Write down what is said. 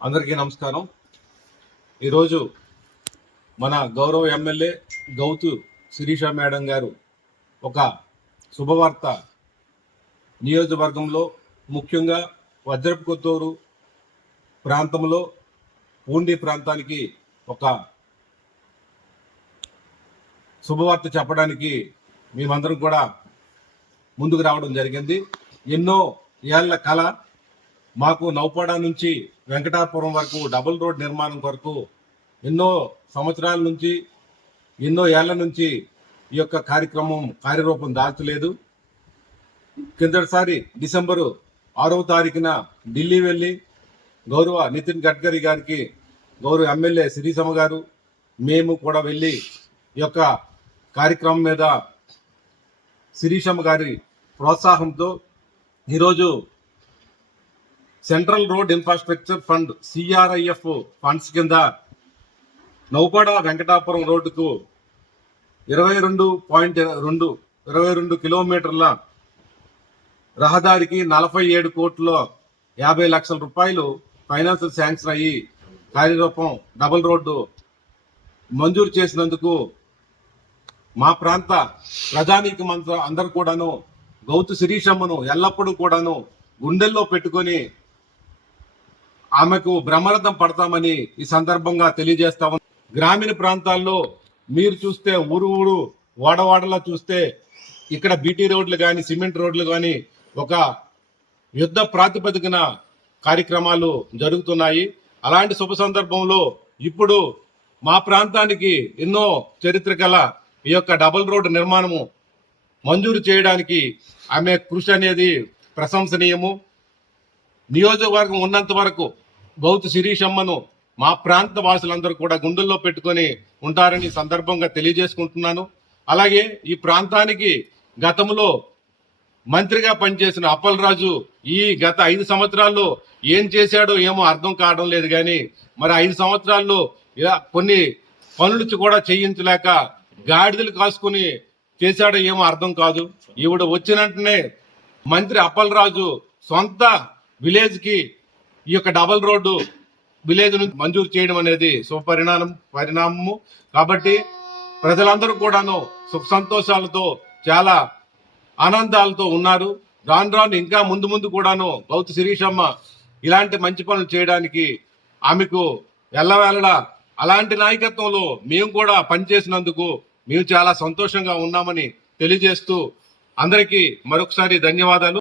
అందరికీ నమస్కారం. ఈరోజు మన గౌరవ ఎమ్మెల్యే గౌతు శిరీష మేడం గారు ఒక శుభవార్త నియోజకవర్గంలో ముఖ్యంగా వజ్రపు కొత్తూరు ప్రాంతంలో పూండి ప్రాంతానికి ఒక శుభవార్త చెప్పడానికి మేమందరం కూడా ముందుకు రావడం జరిగింది. ఎన్నో ఏళ్ల కళ మాకు నౌపాడ నుంచి వెంకటాపురం వరకు డబుల్ రోడ్ నిర్మాణం కొరకు ఎన్నో సంవత్సరాల నుంచి ఎన్నో ఏళ్ల నుంచి ఈ యొక్క కార్యక్రమం కార్యరూపం దాల్చలేదు. కిందటిసారి డిసెంబరు 6వ తారీఖున ఢిల్లీ వెళ్ళి గౌరవ నితిన్ గడ్కరీ గారికి గౌరవ ఎమ్మెల్యే శిరీషమ్మ గారు మేము కూడా వెళ్ళి ఈ యొక్క కార్యక్రమం మీద శిరీషమ్మ గారి ప్రోత్సాహంతో ఈరోజు central road infrastructure fund CRIF funds కింద నౌపాడ వెంకటాపురం రోడ్డుకు 22 కిలోమీటర్ల రహదారికి 47 కోట్ల 50 లక్షల రూపాయలు ఫైనాన్షియల్ శాంక్షన్ అయ్యి కార్యరూపం డబుల్ రోడ్డు మంజూరు చేసినందుకు మా ప్రాంత ప్రజానీకం అందరూ కూడాను గౌతు శిరీషమ్మను ఎల్లప్పుడూ కూడాను గుండెల్లో పెట్టుకొని ఆమెకు బ్రహ్మరథం పడతామని ఈ సందర్భంగా తెలియజేస్తాము. గ్రామీణ ప్రాంతాల్లో మీరు చూస్తే ఊరు వాడవాడలా చూస్తే ఇక్కడ బీటీ రోడ్లు కానీ సిమెంట్ రోడ్లు కానీ ఒక యుద్ధ ప్రాతిపదికన కార్యక్రమాలు జరుగుతున్నాయి. అలాంటి శుభ సందర్భంలో ఇప్పుడు మా ప్రాంతానికి ఎన్నో చరిత్ర గల ఈ యొక్క డబుల్ రోడ్డు నిర్మాణము మంజూరు చేయడానికి ఆమె కృషి అనేది ప్రశంసనీయము. నియోజకవర్గం ఉన్నంత వరకు గౌతు శిరీషమ్మను మా ప్రాంత వాసులందరూ కూడా గుండెల్లో పెట్టుకొని ఉంటారని సందర్భంగా తెలియజేసుకుంటున్నాను. అలాగే ఈ ప్రాంతానికి గతంలో మంత్రిగా పనిచేసిన అప్పలరాజు ఈ గత 5 సంవత్సరాల్లో ఏం చేశాడో ఏమో అర్థం కావడం లేదు. కానీ మరి 5 సంవత్సరాల్లో ఇలా కొన్ని పనులు కూడా చేయించలేక గాడిదలు కాసుకుని చేశాడో ఏమో అర్థం కాదు. ఈవిడ వచ్చినట్టునే మంత్రి అప్పలరాజు సొంత విలేజ్ కి ఈ యొక్క డబల్ రోడ్డు విలేజ్ నుంచి మంజూరు చేయడం అనేది పరిణామము. కాబట్టి ప్రజలందరూ కూడాను సుఖ సంతోషాలతో చాలా ఆనందాలతో ఉన్నారు. రాను ఇంకా ముందు కూడాను గౌతు శిరీషమ్మ ఇలాంటి మంచి పనులు చేయడానికి ఆమెకు ఎల్లవేళలా అలాంటి నాయకత్వంలో మేము కూడా పనిచేసినందుకు మేము చాలా సంతోషంగా ఉన్నామని తెలియజేస్తూ అందరికీ మరొకసారి ధన్యవాదాలు.